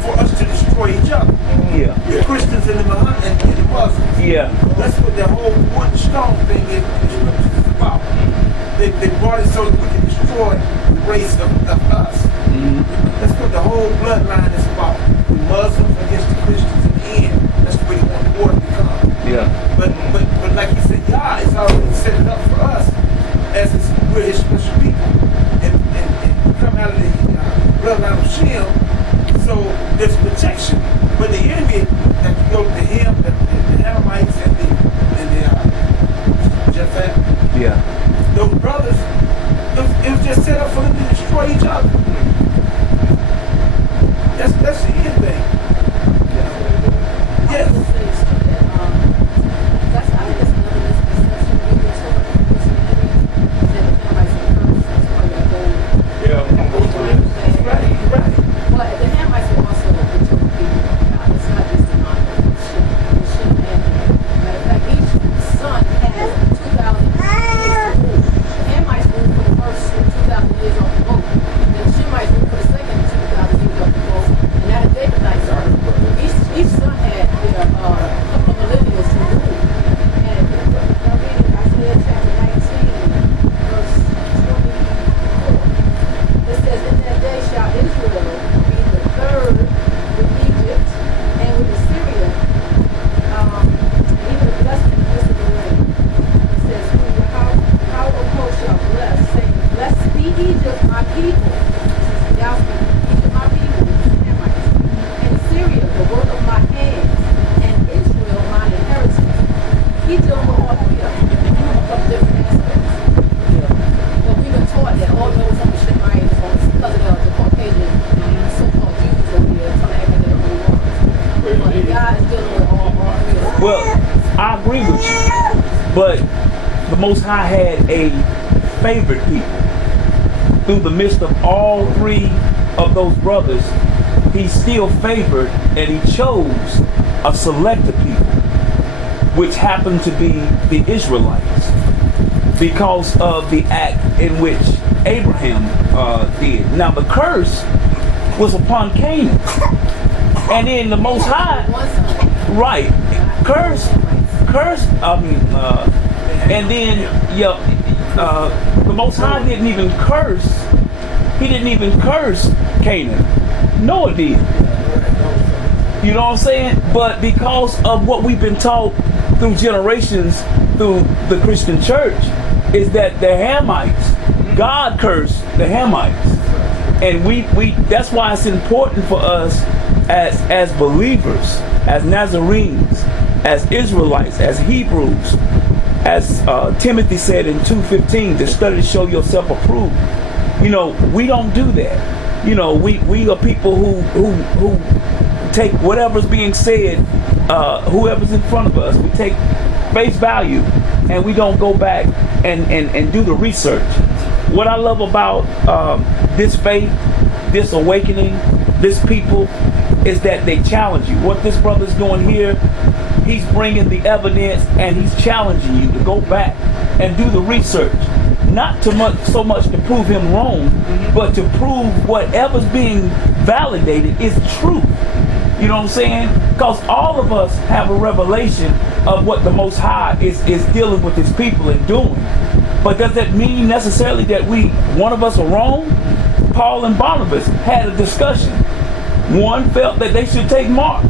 for us to destroy each other. Yeah. The Christians and the Muslims. Yeah. That's what the whole wood and stone thing is about. They brought it so that we can destroy the race of us. Mm-hmm. That's what the whole bloodline is about. The Muslims against the Christians in the end. That's the way they want the war to become. Yeah. But like you said, Yah is already set it up for us as we're his special people. And come out of the bloodline of Shem. So there's protection. But the enemy that can go to him, the Hamites and the Japhet, Yeah. those brothers, it was just set up for them to destroy each other. That's the end thing. agree with you. But the Most High had a favorite people. Through the midst of all three of those brothers, he still favored and he chose a selected people, which happened to be the Israelites, because of the act in which Abraham did. Now the curse was upon Canaan, and then the Most High, right? Curse. And then the Most High didn't even curse. He didn't even curse Canaan. Noah did. You know what I'm saying? But because of what we've been taught through generations, through the Christian church, is that the Hamites, God cursed the Hamites. And we that's why it's important for us as believers, as Nazarenes, as Israelites, as Hebrews, as Timothy said in 2:15, to study to show yourself approved. You know, we don't do that. You know, we are people who take whatever's being said, whoever's in front of us, we take face value, and we don't go back and do the research. What I love about this faith, this awakening, this people, is that they challenge you. What this brother's doing here, he's bringing the evidence and he's challenging you to go back and do the research. Not so much to prove him wrong, but to prove whatever's being validated is true. You know what I'm saying? Because all of us have a revelation of what the Most High is dealing with his people and doing. But does that mean necessarily that one of us are wrong? Paul and Barnabas had a discussion. One felt that they should take Mark,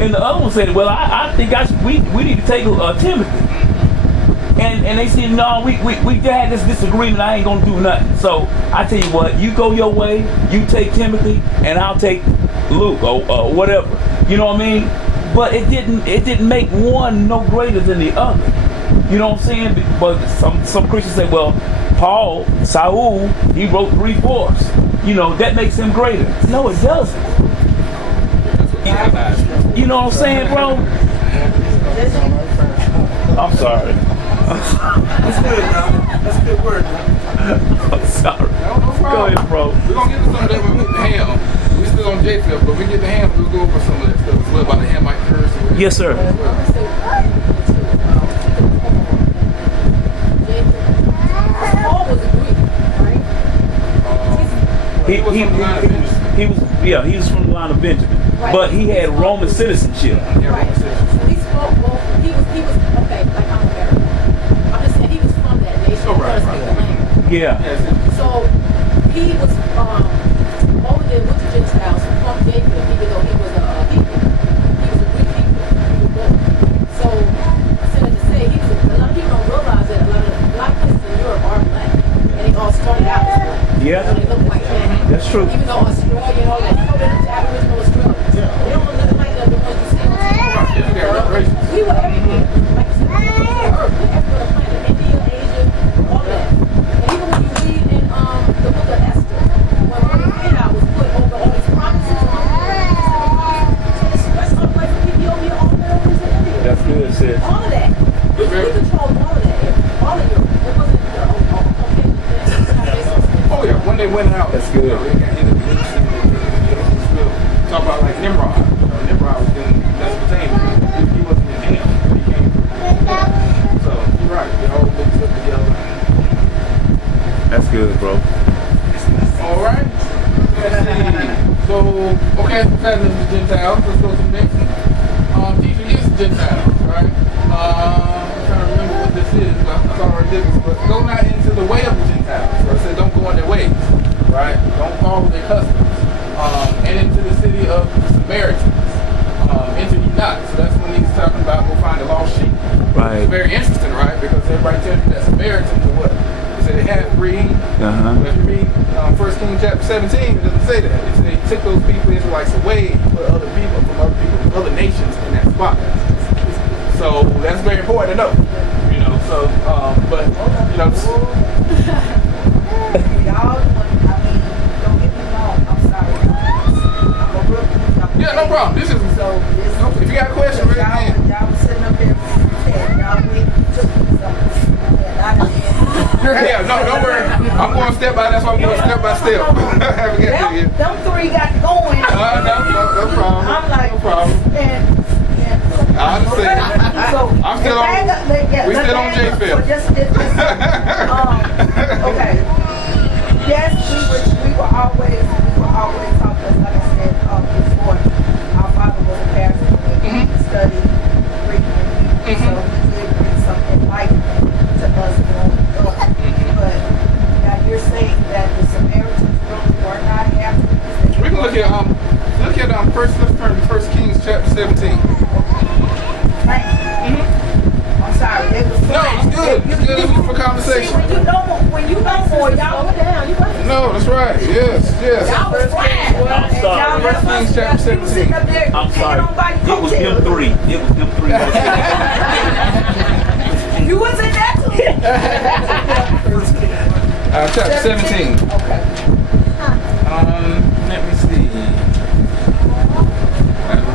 and the other one said, well, I think we need to take Timothy. And they said, no, we had this disagreement. I ain't gonna do nothing. So I tell you what, you go your way, you take Timothy, and I'll take Luke or whatever. You know what I mean? But it didn't make one no greater than the other. You know what I'm saying? But some Christians say, well, Saul, he wrote 3/4. You know, that makes him greater. No, it doesn't. You know what I'm saying, bro? I'm sorry. That's good, now. That's a good word, now. I'm sorry. No problem. Go ahead, bro. We're going to get to some of that when we get the ham. We still on J-Flip, but we get the ham, we'll go over some of that stuff as well about the Hamite curse. Yes, sir. Paul was a Greek, right? He was from the line of Benjamin. He was from the line of Benjamin, Right. but he had Roman citizenship. Yeah, Right. Roman citizen. He spoke both. He was okay. Like I'm American. I'm just saying he was from that nation. Oh, right, He does right. speak the language. Yeah. Yes, So he was over there with the Gentiles from Jacob, even though he was a Hebrew. He was a Greek Hebrew. He was born. So instead to say a lot of people don't realize that a lot of places in Europe are black, and they all started out as black. Yeah. So they look white. That's true. Even though Australia, they're the Aboriginal Australians. They don't look nothing like the ones you see on TV. Yeah, you got reparations. We were everywhere. Like you said, we're everywhere on the planet. India, Asia, all that. And even when you read in the book of Esther, when Mordecai was put over all these promices on him, so it's all the way from Ethiopia all the way over to India. That's good, sis. All of that. We controlled all of that. All of Europe. It wasn't the Oh yeah, when they went out, That's good. You know, they got into talk about like Nimrod. You know, Nimrod was in Mesopotamia. He wasn't in Ham. He came from Ham. So you're right. They all mixed up together. That's good, bro. All right. Let's see. So okay, family of the Gentiles. Let's go to the next one. Teacher is a Gentile, right? I'm trying to remember what this is. I already did this, but go not into the way of the Gentiles. So I said, don't go in their ways, right? Don't follow their customs. And into the city of the Samaritans. Enter ye not. So that's when he's talking about go find the lost sheep. Right. It's very interesting, right? Because everybody tells you that Samaritans are what? They say they half breed. Uh-huh. But if you read 1 Kings chapter 17, it doesn't say that. It says they took those people, Israelites, away and put other people from other nations in that spot. So that's very important to know. You know, so but you know. Y'all, don't get me wrong. I'm sorry. I'm a rookie. Yeah, no problem. This is So if you got a question, raise your hand. y'all was sitting up there step by. That's why I'm going step by step. I haven't got there yet. Them three got going. No problem. I'm like, no problem. I understand. So, I'm still on. We still on J-Field. Okay. Yes, we were always taught us, like I said before. Our father was a pastor and he studied Greek and Hebrew, so he did bring some enlightenment to us growing up. But now you're saying that the Samaritans really were not Africans. We can look at let's turn to 1 Kings chapter 17. I'm sorry, they was No, it's good. It's good for conversation. See, when you know more, y'all Slow down. You got No, that's right. Yes. y'all was quiet. I'm sorry. Y'all First Kings chapter 17. I'm sorry. It was them three. It was them three. You was in that too. Chapter 17. Okay. Let me see.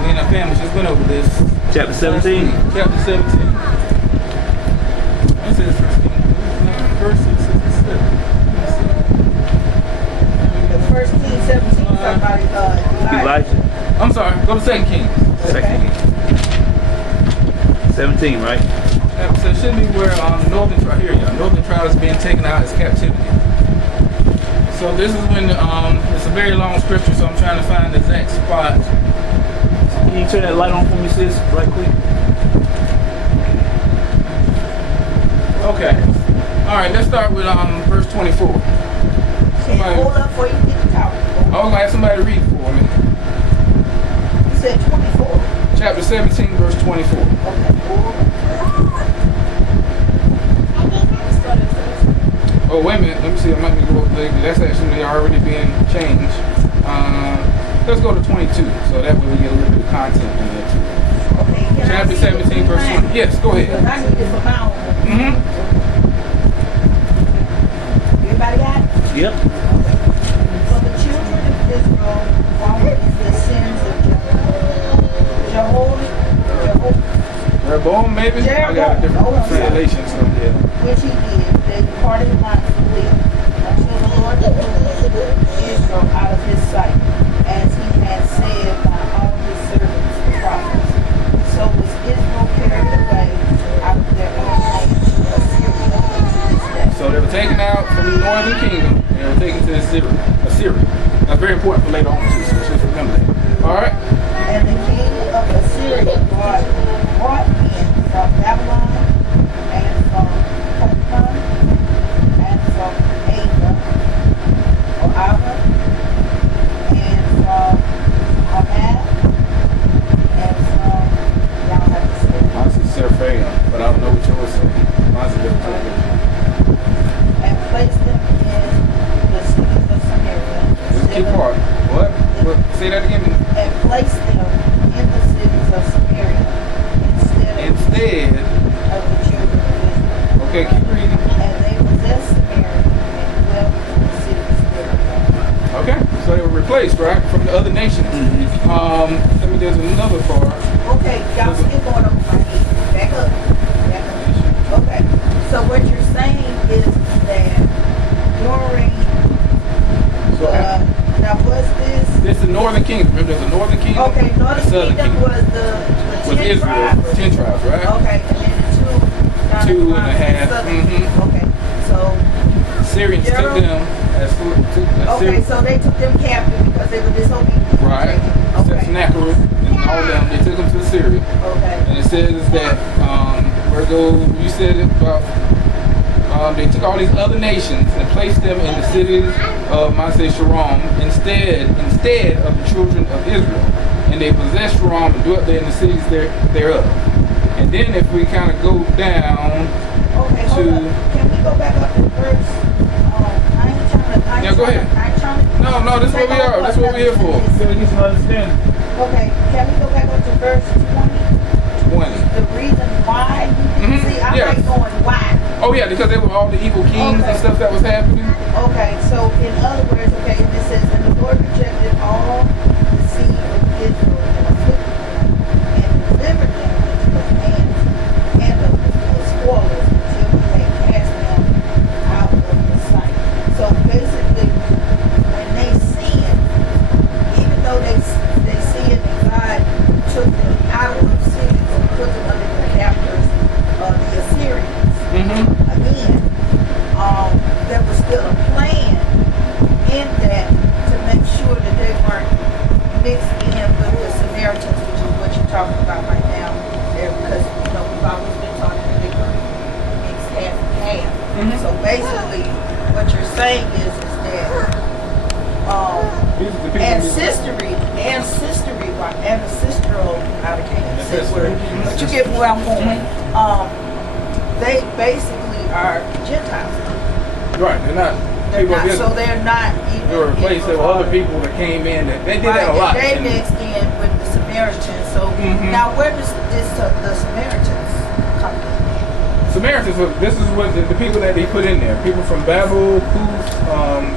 Me and our family just went over this. Chapter 17. Chapter 17. It says first Kings 17. The first King 17, somebody, Elijah. I'm sorry, go to 2 Kings. Second King. 17, right? So it should be where northern tribe is being taken out as captivity. So this is when it's a very long scripture, so I'm trying to find the exact spot. Can you turn that light on for me, sis, right quick? Okay. All right, let's start with verse 24. and hold up before you get to talk. I was going to ask somebody to read for me. You said 24. Chapter 17, verse 24. Okay. Oh, wait a minute. Let me see. I might need to go up there. That's actually already been changed. Let's go to 22. So that way we get a little bit of content in there too. Okay. Can Chapter I see 17, verse 20. Yes, go Because ahead. I need this for my own. Mm-hmm. Everybody got it? Yep. Okay. For the children of Israel walked in the sins of Rehoboam, maybe? I got a different translation. So yeah. which he did. They departed not from them until the Lord removed Israel out of his sight, as he had said by all his servants the prophets. So was Israel carried away out of their own land to Assyria to this day. So they were taken out from the northern kingdom. They were taken to Assyria. That's very important for later on too, so just remember that. All right? And the king of Assyria brought in from Babylon and from Colwin and from Ava and from Hamad and from, y'all have to say, Mine's is Sephaim, but I don't know what yours say. Mine's a different translation. and placed them in the cities of Samaria. This key part. What? Say that again. And placed them in the cities of Samaria instead of the children of Israel. Okay, keep reading. And they possessed Samaria and dwelt in the cities thereof. Okay, so they were replaced, right, from the other nations. There's another part. Okay, y'all still going over my head. Back up. Okay, so what you're saying is that during now was this? This is the northern kingdom. Remember, there's a northern kingdom. Okay, northern southern kingdom was the was 10 Israel. tribes. 10 tribes, right? Okay, and then the Two and a tribes half. southern. Mhm. Okay, so Syrians took Gerald? them as okay, so they took them captive because they were disobedient. right. Okay. Sennacherib and all of them. They took them to Assyria. Okay. And it says that where you said it about they took all these other nations and placed them in the cities of Sharon instead of the children of Israel. And they possessed Sharon and dwelt there in the cities thereof. And then if we kind of go down Okay, hold to up. Can we go back up to verse? Yeah, go ahead. No, that's what we are. That's what we're here for. So we get some understanding. Okay, can we go back up to verse 20? 20. The reason why? See, I yes. like going why. Oh yeah, because they were all the evil kings and stuff that was happening. Okay, so in other words, okay, and it says, and the Lord rejected all the seed of Israel and afflicted them and delivered them into the hands and of the spoilers until he had cast them out of his sight. So basically, what you're saying is that These are the people ancestral, I can't say the word, but you get where I'm going. They basically are Gentiles. Right, they're not. They're people not, of so Israel. they're not even. They were replaced. There were other people that came in. They did that a lot. They mixed in with the Samaritans. So now, where does the Samaritans come in? Samaritans, this is what the people that they put in there. People from Babel, Cuth,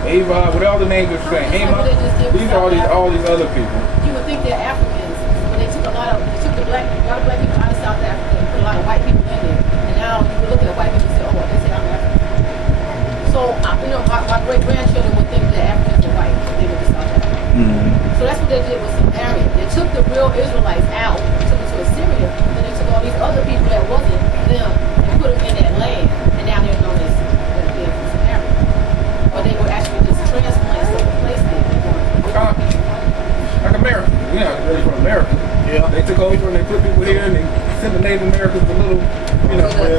Ava, whatever all the names are saying. Hema. These are all these other people. You would think they're Africans, but they took a lot of black people out of South Africa and put a lot of white people in there. And now you would look at the white people and say, oh, they say I'm African. So, you know, my great-grandchildren would think that Africans are white if they were to South Africa. So that's what they did with Samaria. They took the real Israelites out, took them to Assyria, and then they took all these other people that wasn't them and put them in that land. And now they're known as they're from Samaria. But they were actually just transplants that were placed there. Like America. You know, they're from America. Yeah. They took over and they put people here and they sent the Native Americans a little, you know, what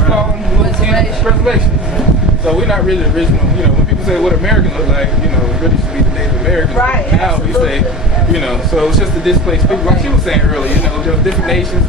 you call them? Reservation. So we're not really original. You know, when people say what Americans look like, you know, it really should be the Native Americans. Right, Now we say, you know, so it's just the displaced people. Like she was saying earlier, you know, there was different nations.